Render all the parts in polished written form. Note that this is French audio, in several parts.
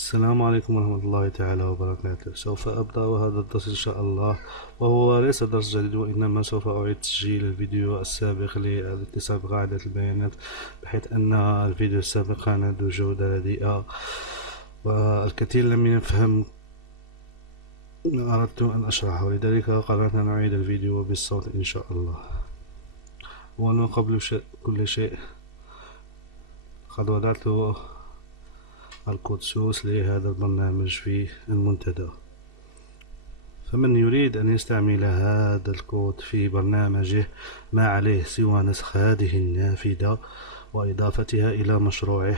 السلام عليكم ورحمة الله تعالى وبركاته. سوف أبدأ هذا الدرس إن شاء الله، وهو ليس درس جديد، وإنما سوف أعيد تسجيل الفيديو السابق للاتصال بقاعدة البيانات، بحيث أن الفيديو السابق كان عنده جودة رديئة والكثير لم يفهم ما أردت أن أشرحه، ولذلك قررت أن أعيد الفيديو بالصوت إن شاء الله. وأنا قبل كل شيء قد وضعت الكود سورس لهذا البرنامج في المنتدى، فمن يريد أن يستعمل هذا الكود في برنامجه ما عليه سوى نسخ هذه النافذة وإضافتها إلى مشروعه،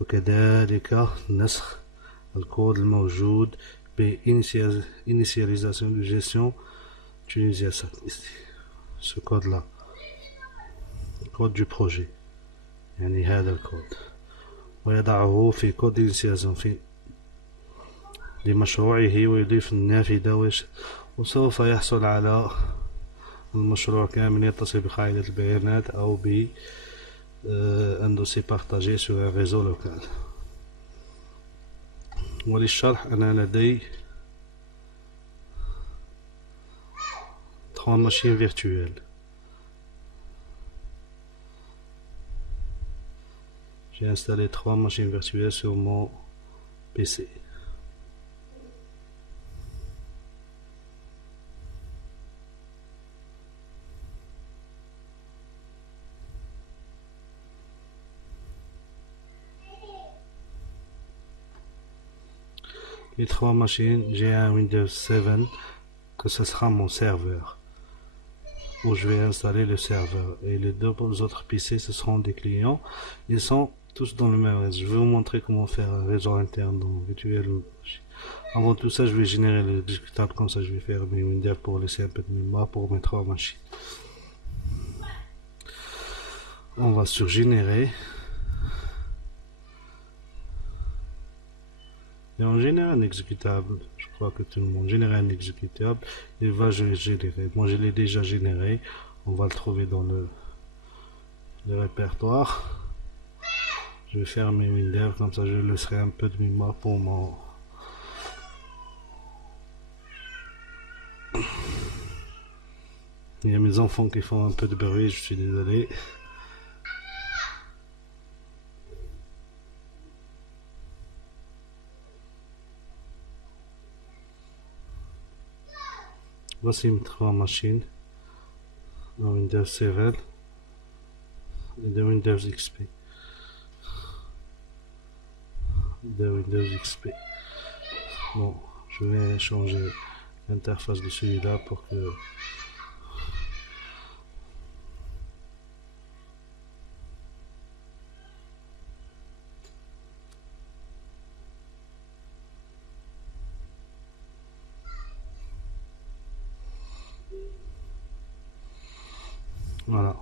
وكذلك نسخ الكود الموجود ب Initialisation de gestion Tunisia. Ce code là, code du projet، يعني هذا الكود، ويضعه في كود انسيازون في لمشروعه، ويضيف النافذة، وسوف يحصل على المشروع كامل يتصل بقاعدة البيانات أو ب un dossier partagé sur un réseau local. وللشرح أنا لدي 3 machines virtuelles. J'ai installé 3 machines virtuelles sur mon PC. Les 3 machines, j'ai un Windows 7 que ce sera mon serveur, où je vais installer le serveur, et les 2 autres PC ce seront des clients. Ils sont tous dans le même réseau. Je vais vous montrer comment faire un réseau interne dans Virtual. Avant tout ça, je vais générer le discutable, comme ça je vais faire mes Windows pour laisser un peu de mémoire pour mes 3 machines. On va sur générer. Et on génère un exécutable. Je crois que tout le monde génère un exécutable. Il va générer. Moi je l'ai déjà généré. On va le trouver dans le répertoire. Je vais faire mes Windows, comme ça je laisserai un peu de mémoire pour mon... Il y a mes enfants qui font un peu de bruit, je suis désolé. Voici mes 3 machines, un Windows 7 et de Windows XP. Bon, je vais changer l'interface de celui-là pour que... Voilà.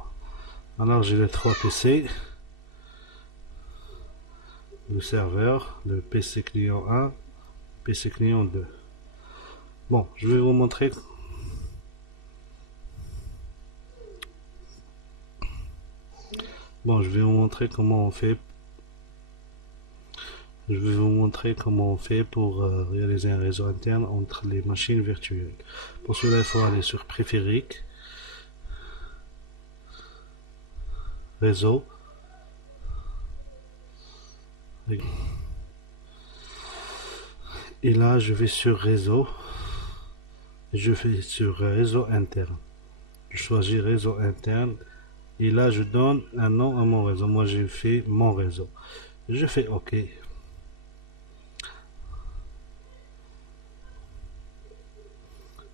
Alors j'ai les 3 PC. Le serveur, le PC client 1, PC client 2. Bon, je vais vous montrer. Bon, je vais vous montrer comment on fait. Je vais vous montrer comment on fait pour réaliser un réseau interne entre les machines virtuelles. Pour cela, il faut aller sur Préférique, Réseau. Et là, je vais sur Réseau. Je vais sur Réseau interne. Je choisis Réseau interne. Et là, je donne un nom à mon réseau. Moi, j'ai fait mon réseau. Je fais OK.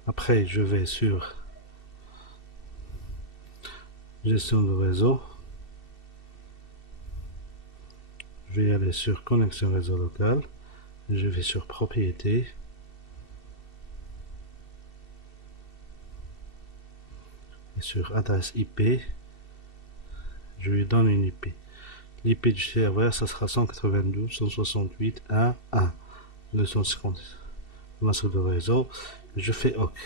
Après, je vais sur Gestion de réseau. Je vais aller sur Connexion réseau local. Je vais sur Propriété. Et sur Adresse IP, je lui donne une IP. L'IP du serveur, ça sera 192.168.1.1. Le 150 masque de réseau. Je fais OK.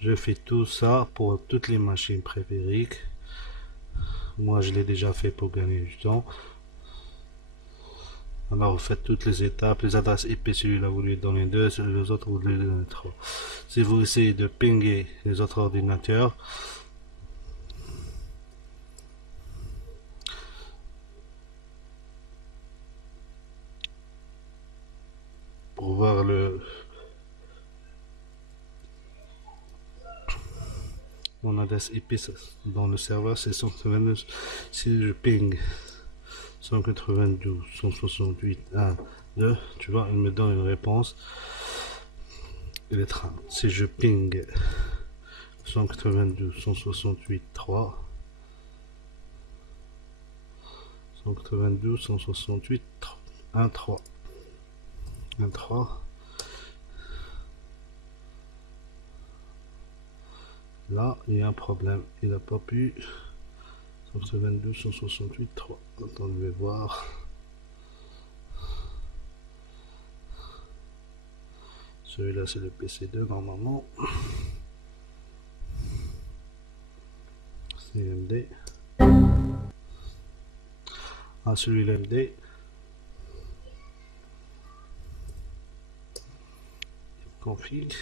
Je fais tout ça pour toutes les machines préfériques. Moi, je l'ai déjà fait pour gagner du temps. Alors, vous faites toutes les étapes, les adresses IP, celui-là, vous lui donnez 2, les autres, vous lui donnez 3. Si vous essayez de pinguer les autres ordinateurs, pour voir mon adresse IP dans le serveur, c'est 192. Si je ping 192, 168, 1, 2, tu vois, il me donne une réponse. Il est 30. Si je ping 192, 168, 3, 192, 168, 1, 3, 1, 3. Là, il y a un problème. Il n'a pas pu. 122, 168, 3. Attends, je vais voir. Celui-là, c'est le PC2 normalement. C'est MD. Ah, celui-là, MD. Config.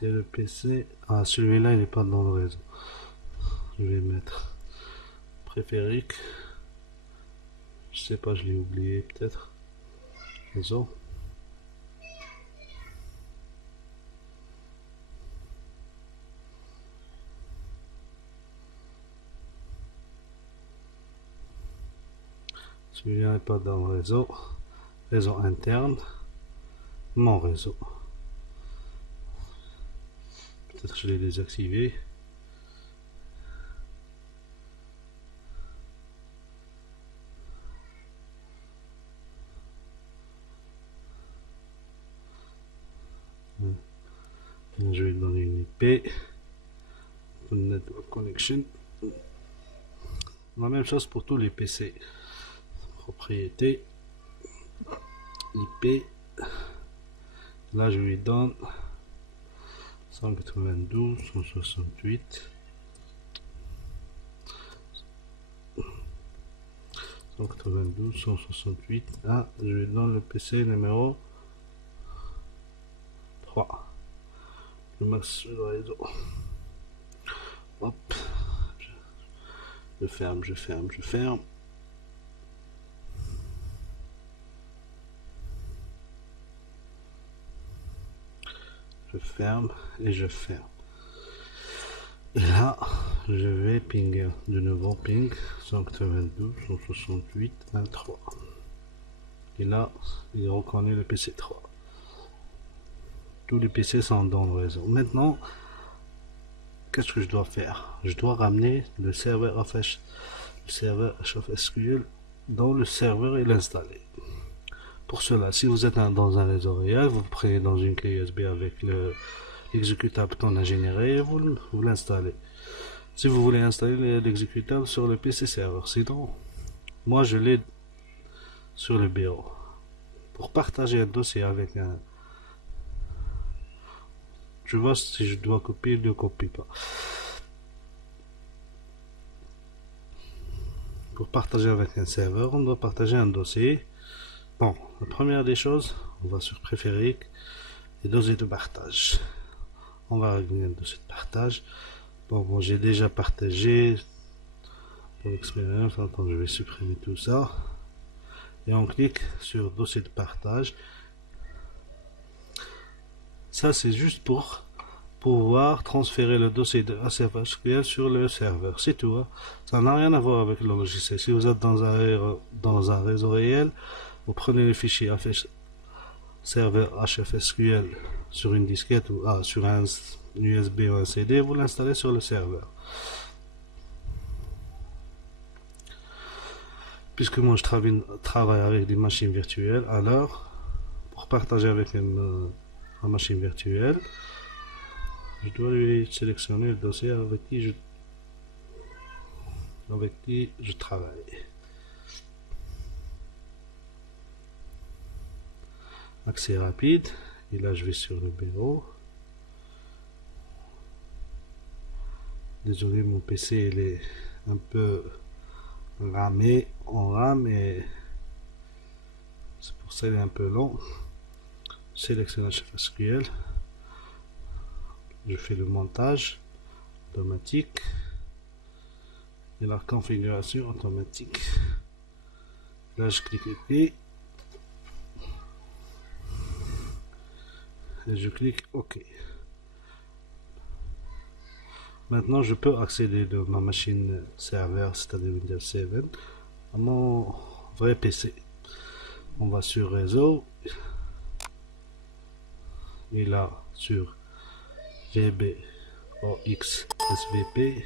C'est le PC. Ah, celui-là, il n'est pas dans le réseau. Je vais mettre préférique. Je sais pas, je l'ai oublié peut-être. Réseau. Celui-là n'est pas dans le réseau. Réseau interne. Mon réseau. Peut-être que je l'ai désactivé. Je vais donner une IP. Network connection. La même chose pour tous les PC. Propriété. IP. Là, je lui donne 192, 168. 192, 168. Ah, je lui donne le PC numéro 3. Le max de réseau. Hop. Je ferme, je ferme, je ferme. Je ferme et je ferme. Et là, je vais pinguer de nouveau ping 192, 168, 23. Et là, il reconnaît le PC3. Tous les PC sont dans le réseau. Maintenant, qu'est-ce que je dois faire? Je dois ramener le serveur HFSQL dans le serveur et l'installer. Pour cela, si vous êtes dans un réseau réel, vous prenez dans une clé USB avec l'exécutable qu'on a généré et vous l'installez. Si vous voulez installer l'exécutable sur le PC serveur, sinon, moi je l'ai sur le bureau. Pour partager un dossier avec un... Tu vois, si je dois copier, ne copie pas. Pour partager avec un serveur, on doit partager un dossier. Bon, la première des choses, on va sur préféré et dossier de partage. On va régler un dossier de partage. Bon, j'ai déjà partagé pour l'expérience. Attends, je vais supprimer tout ça. Et on clique sur dossier de partage. Ça, c'est juste pour pouvoir transférer le dossier de HFSQL sur le serveur. C'est tout. Hein. Ça n'a rien à voir avec le logiciel. Si vous êtes dans un réseau réel, vous prenez le fichier serveur HFSQL sur une disquette ou sur un USB ou un CD, vous l'installez sur le serveur. Puisque moi je travaille avec des machines virtuelles, alors pour partager avec une machine virtuelle, je dois lui sélectionner le dossier avec qui je travaille. Accès rapide, et là je vais sur le bureau. Désolé, mon PC il est un peu ramé en RAM et c'est pour ça qu'il est un peu long. Sélectionne Chef SQL. Je fais le montage automatique et la configuration automatique. Là, je clique OK et je clique OK. Maintenant, je peux accéder de ma machine serveur, c'est-à-dire Windows 7, à mon vrai PC. On va sur réseau et là sur VBOX SVP.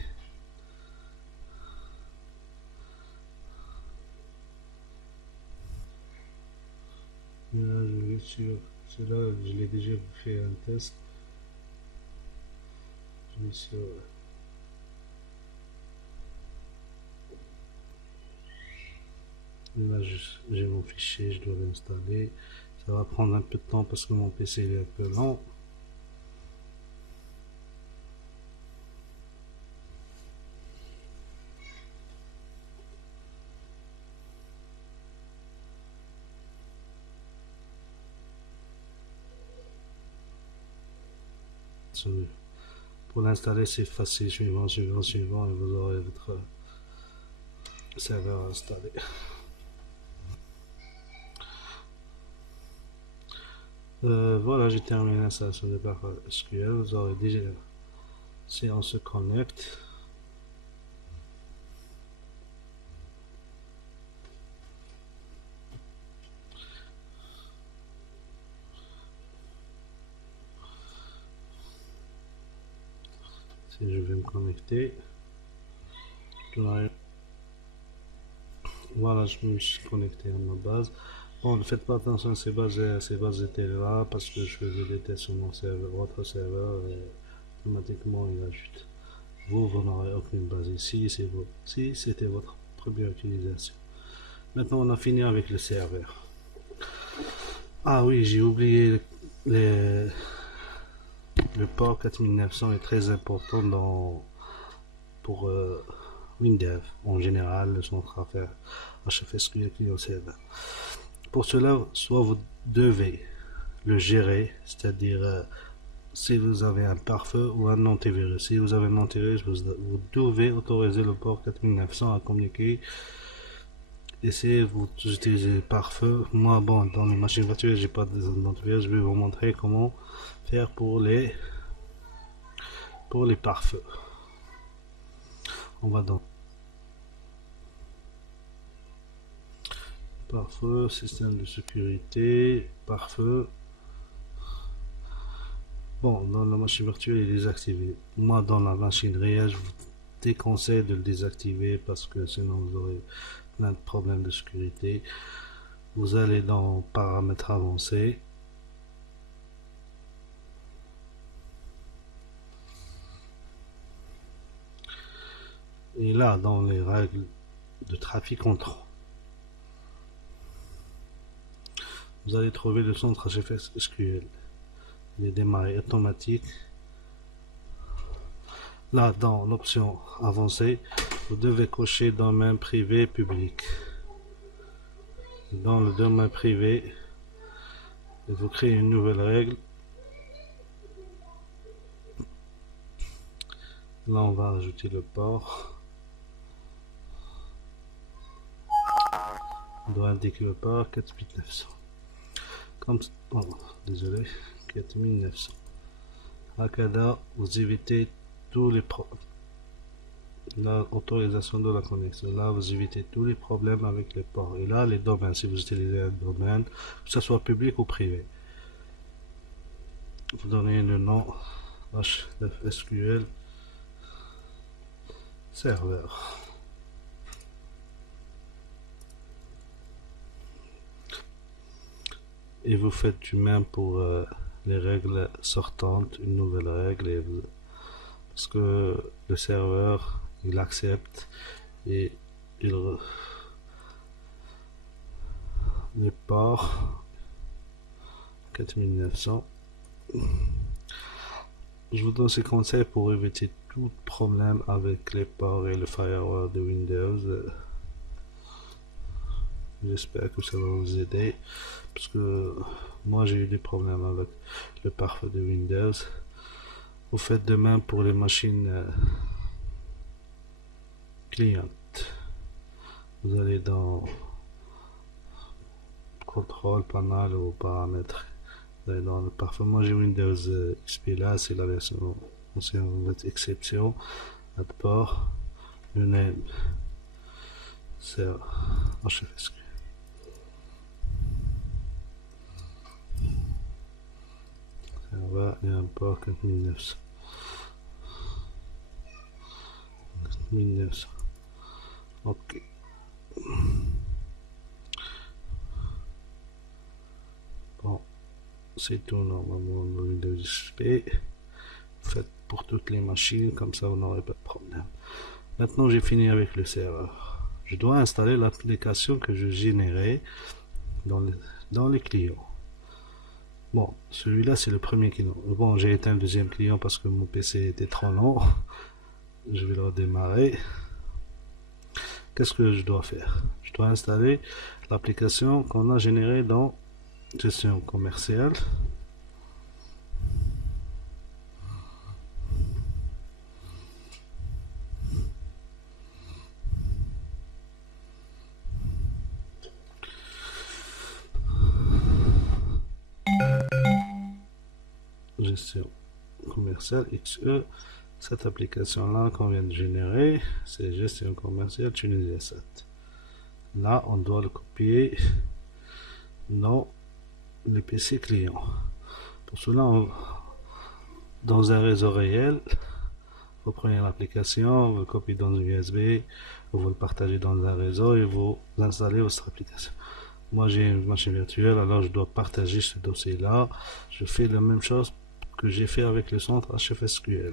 Là, je vais sur cela, je l'ai déjà fait un test. Je vais sur là, j'ai mon fichier, je dois l'installer. Ça va prendre un peu de temps parce que mon PC est un peu lent. Pour l'installer, c'est facile, suivant, et vous aurez votre serveur installé. Voilà, j'ai terminé l'installation de barre SQL. Vous aurez déjà, si on se connecte, si je vais me connecter, voilà, je me suis connecté à ma base. Bon, ne faites pas attention à ces bases étaient là parce que je faisais des tests sur mon serveur, votre serveur, et automatiquement il ajoute. Vous n'aurez aucune base ici, si c'était votre première utilisation. Maintenant, on a fini avec le serveur. Ah oui, j'ai oublié le port 4900 est très important pour Windev en général, le centre affaires HFSQL client serveur. Pour cela, soit vous devez le gérer, c'est-à-dire si vous avez un pare-feu ou un antivirus. Si vous avez un antivirus, vous devez autoriser le port 4900 à communiquer. Et si vous utilisez le pare-feu, moi bon, dans les machines virtuelles, j'ai pas d'antivirus, je vais vous montrer comment faire pour les pare-feux. On va donc pare-feu, système de sécurité, pare-feu. Bon, dans la machine virtuelle, il est désactivé. Moi, dans la machine réelle, je vous déconseille de le désactiver parce que sinon vous aurez plein de problèmes de sécurité. Vous allez dans paramètres avancés. Et là, dans les règles de trafic entrant, vous allez trouver le centre HFS SQL. Il est démarré automatique. Là, dans l'option avancée, vous devez cocher domaine privé public. Dans le domaine privé, vous créez une nouvelle règle. Là, on va ajouter le port. On doit indiquer le port 4900. Comme désolé, 4900. Là, vous évitez tous les problèmes. L'autorisation de la connexion. Là, vous évitez tous les problèmes avec les ports. Et là, les domaines, si vous utilisez un domaine, que ce soit public ou privé, vous donnez le nom HFSQL serveur. Et vous faites du même pour les règles sortantes, une nouvelle règle, parce que le serveur il accepte et les ports 4900 Je vous donne ces conseils pour éviter tout problème avec les ports et le firewall de Windows. J'espère que ça va vous aider parce que moi j'ai eu des problèmes avec le pare-feu de Windows. Vous faites de même pour les machines clientes. Vous allez dans contrôle, panel ou paramètres. Vous allez dans le pare-feu. Moi j'ai Windows XP là, c'est la version ancienne exception. Add port, le name, c'est HFSQ. Serveur et un port 4900. 1900. Ok. Bon, c'est tout normalement dans Windows XP. Faites pour toutes les machines, comme ça vous n'aurez pas de problème. Maintenant j'ai fini avec le serveur. Je dois installer l'application que je générais dans les clients. Bon, celui-là c'est le premier client. Bon, j'ai éteint le deuxième client parce que mon PC était trop lent. Je vais le redémarrer. Qu'est-ce que je dois faire? Je dois installer l'application qu'on a générée dans gestion commerciale. Gestion commerciale XE. Cette application là qu'on vient de générer, c'est gestion commerciale Tunisie 7. Là on doit le copier dans le PC client. Pour cela, dans un réseau réel, vous prenez l'application, vous le copiez dans un USB, vous le partagez dans un réseau et vous installez votre application. Moi j'ai une machine virtuelle, alors je dois partager ce dossier là. Je fais la même chose que j'ai fait avec le centre HFSQL.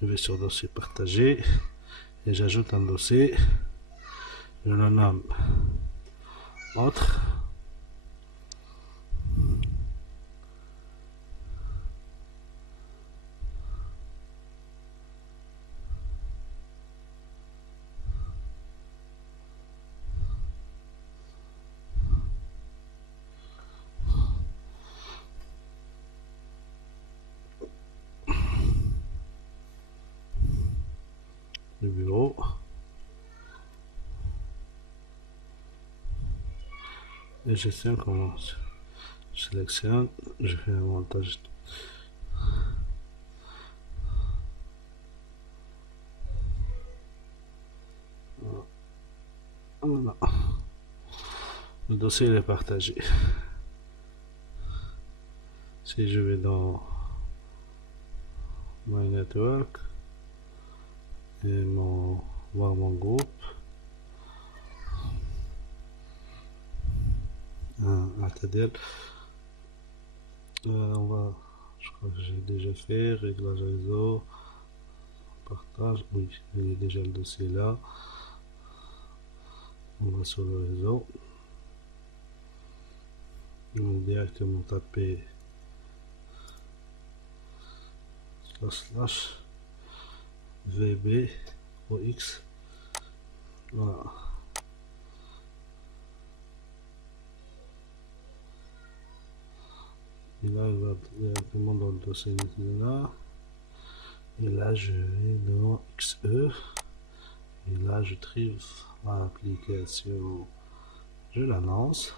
Je vais sur dossier partagé et j'ajoute un dossier. Je le nomme autre. Le bureau. Et gestion commence. Je sélectionne, je fais un montage. Voilà. Le dossier est partagé. Si je vais dans My Network et voir mon groupe, je crois que j'ai déjà fait réglage réseau, partage. Oui, il y a déjà le dossier là. On va sur le réseau. On va directement taper slash VB OX. Voilà. Et là, il va directement dans le dossier là. Et là, je vais dans XE. Et là, je trive l'application. Je la lance.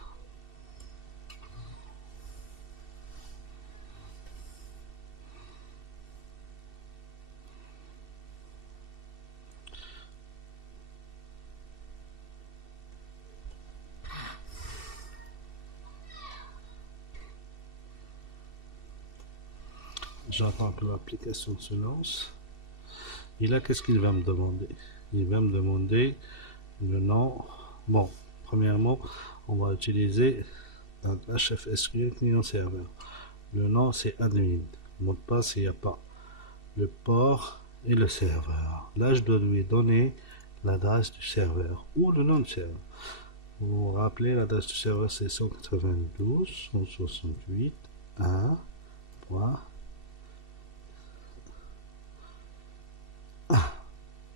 J'attends que l'application se lance. Et là, qu'est-ce qu'il va me demander? Il va me demander le nom. Bon, premièrement, on va utiliser un HFSQ client serveur. Le nom, c'est admin. Le mot de passe, il n'y a pas. Le port et le serveur. Là, je dois lui donner l'adresse du serveur ou le nom du serveur. Vous vous rappelez, l'adresse du serveur, c'est 192.168.1.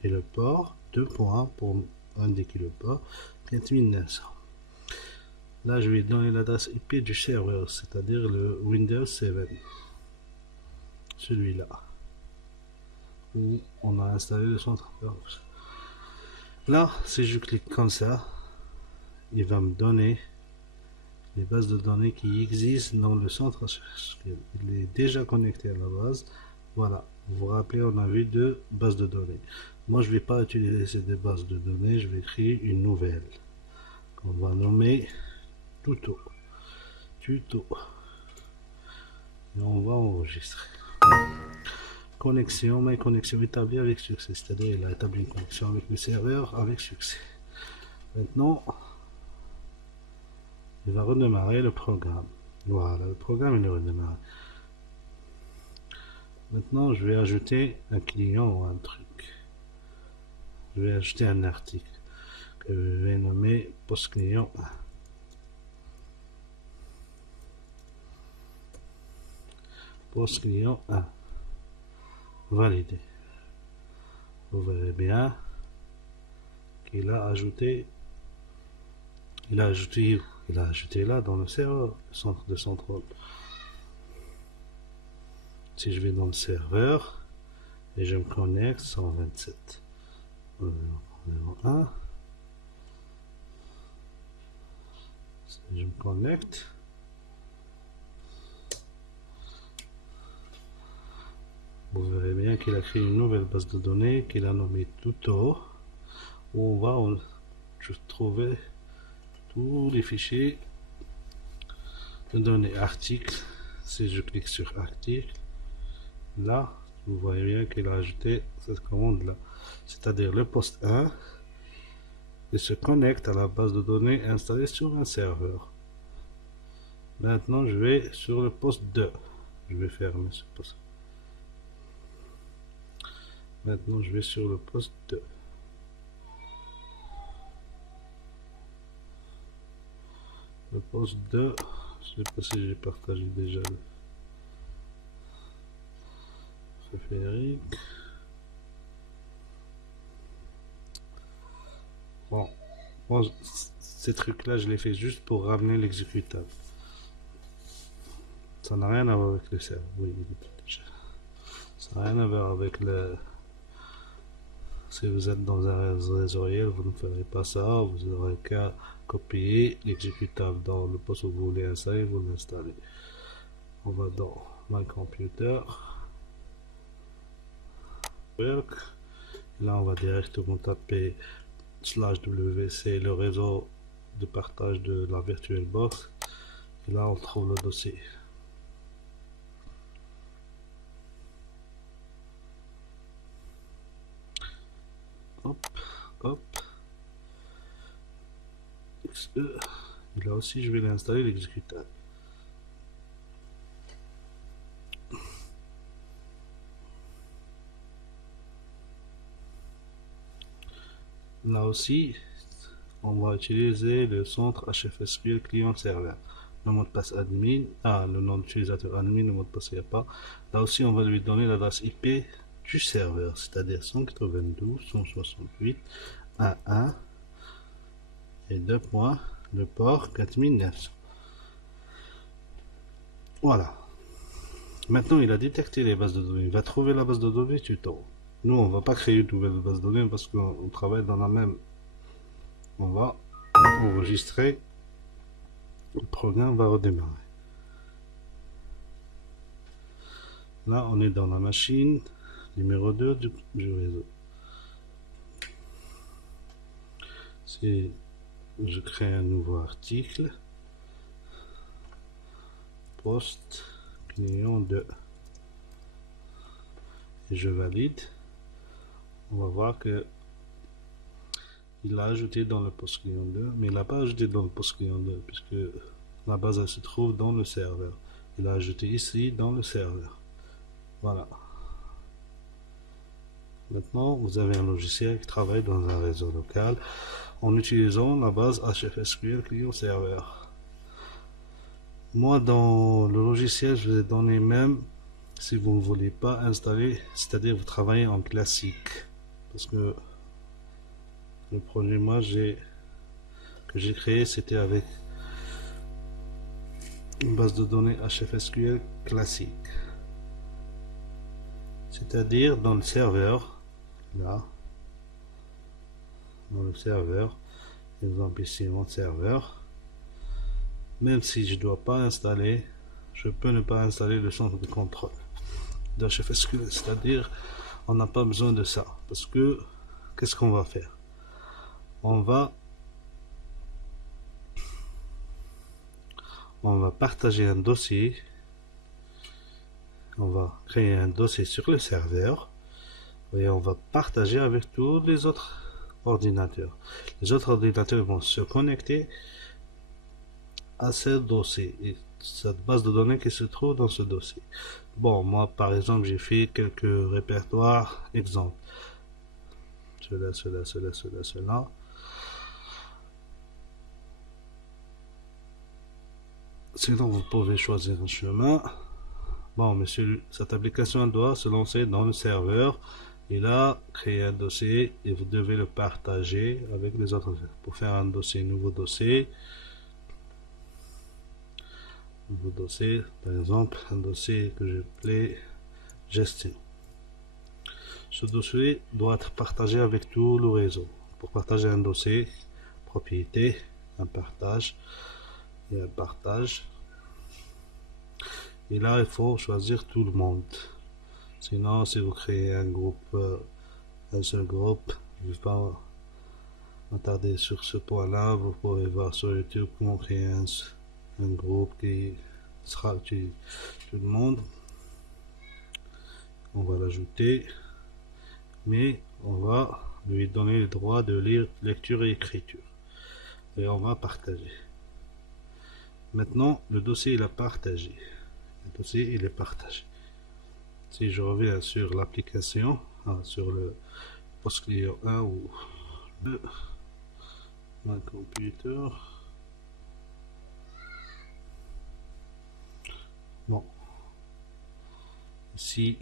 et le port, 2 points pour indiquer le port, 4900. Là, je vais donner l'adresse IP du serveur, c'est-à-dire le Windows 7. Celui-là, où on a installé le centre. Là, si je clique comme ça, il va me donner les bases de données qui existent dans le centre. Il est déjà connecté à la base. Voilà, vous vous rappelez, on a vu 2 bases de données. Moi, je ne vais pas utiliser ces 2 bases de données, je vais créer une nouvelle qu'on va nommer tuto. Et on va enregistrer. Connexion, ma connexion établie avec succès, c'est-à-dire il a établi une connexion avec le serveur avec succès. Maintenant, il va redémarrer le programme. Voilà, le programme il est redémarré. Maintenant, je vais ajouter un client ou un truc. Je vais ajouter un article que je vais nommer post client 1. Post client 1. Validé. Vous verrez bien qu'il a ajouté. Il a ajouté là dans le serveur, le centre de contrôle. Si je vais dans le serveur et je me connecte 127 1, si je me connecte, vous verrez bien qu'il a créé une nouvelle base de données qu'il a nommée tuto, où on va trouver tous les fichiers de données articles. Si je clique sur article, là vous voyez bien qu'il a ajouté cette commande là, c'est-à-dire le poste 1 et se connecte à la base de données installée sur un serveur. Maintenant je vais sur le poste 2, je vais fermer ce poste. Maintenant je vais sur le poste 2. Le poste 2, je ne sais pas si j'ai partagé déjà le préféré. Bon, ces trucs là je les fais juste pour ramener l'exécutable. Ça n'a rien à voir avec le serveur. Oui, ça n'a rien à voir avec le... Si vous êtes dans un réseau réel, vous ne ferez pas ça. Vous n'aurez qu'à copier l'exécutable dans le poste où vous voulez installer, vous l'installez. On va dans My Computer, Work. Là, on va directement taper /wc, le réseau de partage de la VirtualBox. Et là, on trouve le dossier. Hop. XE. Et là aussi, je vais l'installer l'exécutable. Là aussi, on va utiliser le centre HFSQL client serveur. Le mot de passe admin, le nom d'utilisateur admin, le mot de passe il n'y a pas. Là aussi, on va lui donner l'adresse IP du serveur, c'est-à-dire 192.168.1.1 et 2 points, le port 4900. Voilà. Maintenant, il a détecté les bases de données. Il va trouver la base de données tuto. Nous, on va pas créer une nouvelle base de données parce qu'on travaille dans la même. On va enregistrer. Le programme va redémarrer. Là, on est dans la machine numéro 2 du réseau. Si je crée un nouveau article, poste client 2, et je valide, on va voir que il l'a ajouté dans le poste client 2, mais il n'a pas ajouté dans le poste client 2 puisque la base elle se trouve dans le serveur. Il a ajouté ici dans le serveur. Voilà. Maintenant, vous avez un logiciel qui travaille dans un réseau local en utilisant la base HFSQL client serveur. Moi, dans le logiciel, je vous ai donné même si vous ne voulez pas installer, c'est-à-dire vous travaillez en classique. parce que le projet moi que j'ai créé, c'était avec une base de données HFSQL classique, c'est-à-dire dans le serveur, là, dans le serveur, exemple ici mon serveur, même si je ne dois pas installer, je peux ne pas installer le centre de contrôle d'HFSQL, c'est-à-dire on n'a pas besoin de ça, parce que qu'est-ce qu'on va faire? On va partager un dossier, on va créer un dossier sur le serveur et on va partager avec tous les autres ordinateurs. Les autres ordinateurs vont se connecter à ce dossier et cette base de données qui se trouve dans ce dossier. Bon, moi par exemple j'ai fait quelques répertoires exemples. Cela. Sinon vous pouvez choisir un chemin. Bon, mais cette application doit se lancer dans le serveur. Et là, créer un dossier et vous devez le partager avec les autres. Pour faire un dossier, nouveau dossier, par exemple, un dossier que je appelé gestion. Ce dossier doit être partagé avec tout le réseau. Pour partager un dossier, propriété, un partage et un partage. Et là, il faut choisir tout le monde. Sinon, si vous créez un groupe, un seul groupe, je ne vais pas m'attarder sur ce point-là. Vous pouvez voir sur YouTube comment créer un groupe qui sera utilisé tout le monde. On va l'ajouter, mais on va lui donner le droit de lire lecture et écriture. Et on va partager. Maintenant, le dossier il est partagé. Le dossier il est partagé. Si je reviens sur l'application, sur le PostClient 1 ou le My Computer, bon, ici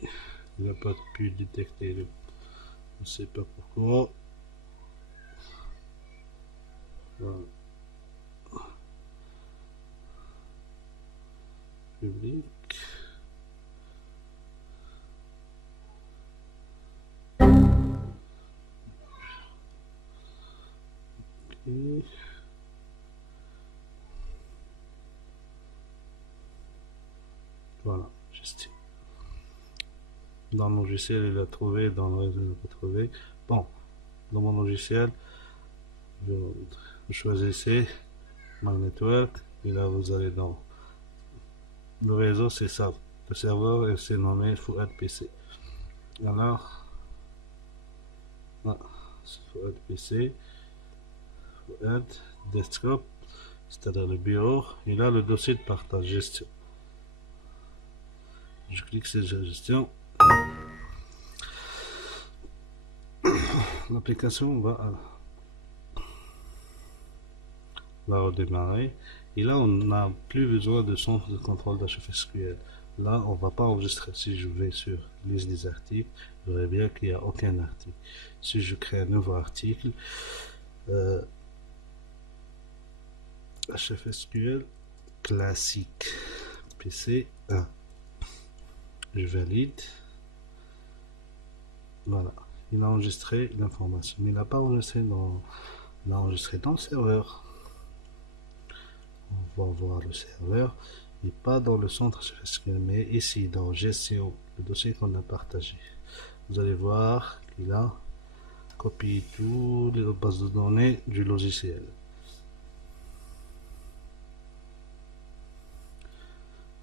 il n'a pas pu détecter le, je ne sais pas pourquoi. Voilà. Public. Okay. Voilà, gestion. Dans le logiciel, il a trouvé, dans le réseau, il n'a pas trouvé. Bon, dans mon logiciel, vous choisissez My Network, et là vous allez dans le réseau, c'est ça. Le serveur, c'est nommé Fouad PC. Alors, Fouad PC, Fouad Desktop, c'est-à-dire le bureau, et là le dossier de partage gestion. Je clique sur gestion. L'application va redémarrer. Et là, on n'a plus besoin de centre de contrôle d'HFSQL. Là, on ne va pas enregistrer. Si je vais sur liste des articles, je verrai bien qu'il n'y a aucun article. Si je crée un nouveau article, HFSQL classique PC 1. Je valide. Voilà. Il a enregistré l'information. Mais il n'a pas enregistré il a enregistré dans le serveur. On va voir le serveur, mais pas dans le centre HFSQL, mais ici dans gestion, le dossier qu'on a partagé. Vous allez voir qu'il a copié toutes les bases de données du logiciel.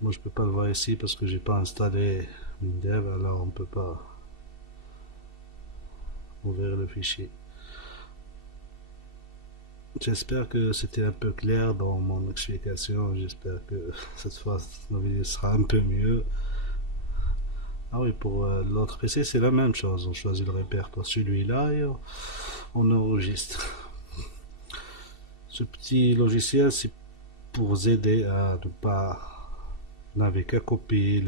Moi je peux pas le voir ici parce que j'ai pas installé WinDev, alors on peut pas ouvrir le fichier. J'espère que c'était un peu clair dans mon explication. J'espère que cette fois la vidéo sera un peu mieux. Ah oui, pour l'autre PC c'est la même chose. On choisit le répertoire celui-là et on enregistre. Ce petit logiciel c'est pour vous aider à ne pas, vous n'avez qu'à copier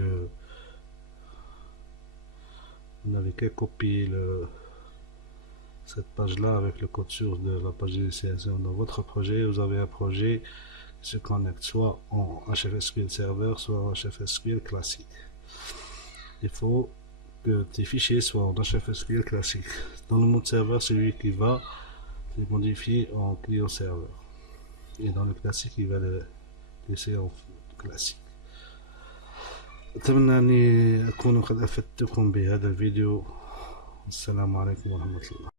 cette page-là avec le code source de la page d'initialisation de votre projet. Vous avez un projet qui se connecte soit en HFSQL Server, soit en HFSQL classique. Il faut que tes fichiers soient en HFSQL classique. Dans le mode serveur, c'est lui qui va les modifier en client serveur. Et dans le classique, il va le laisser en classique. أتمنى أني أكون قد أفدتكم بهذا الفيديو. السلام عليكم ورحمة الله.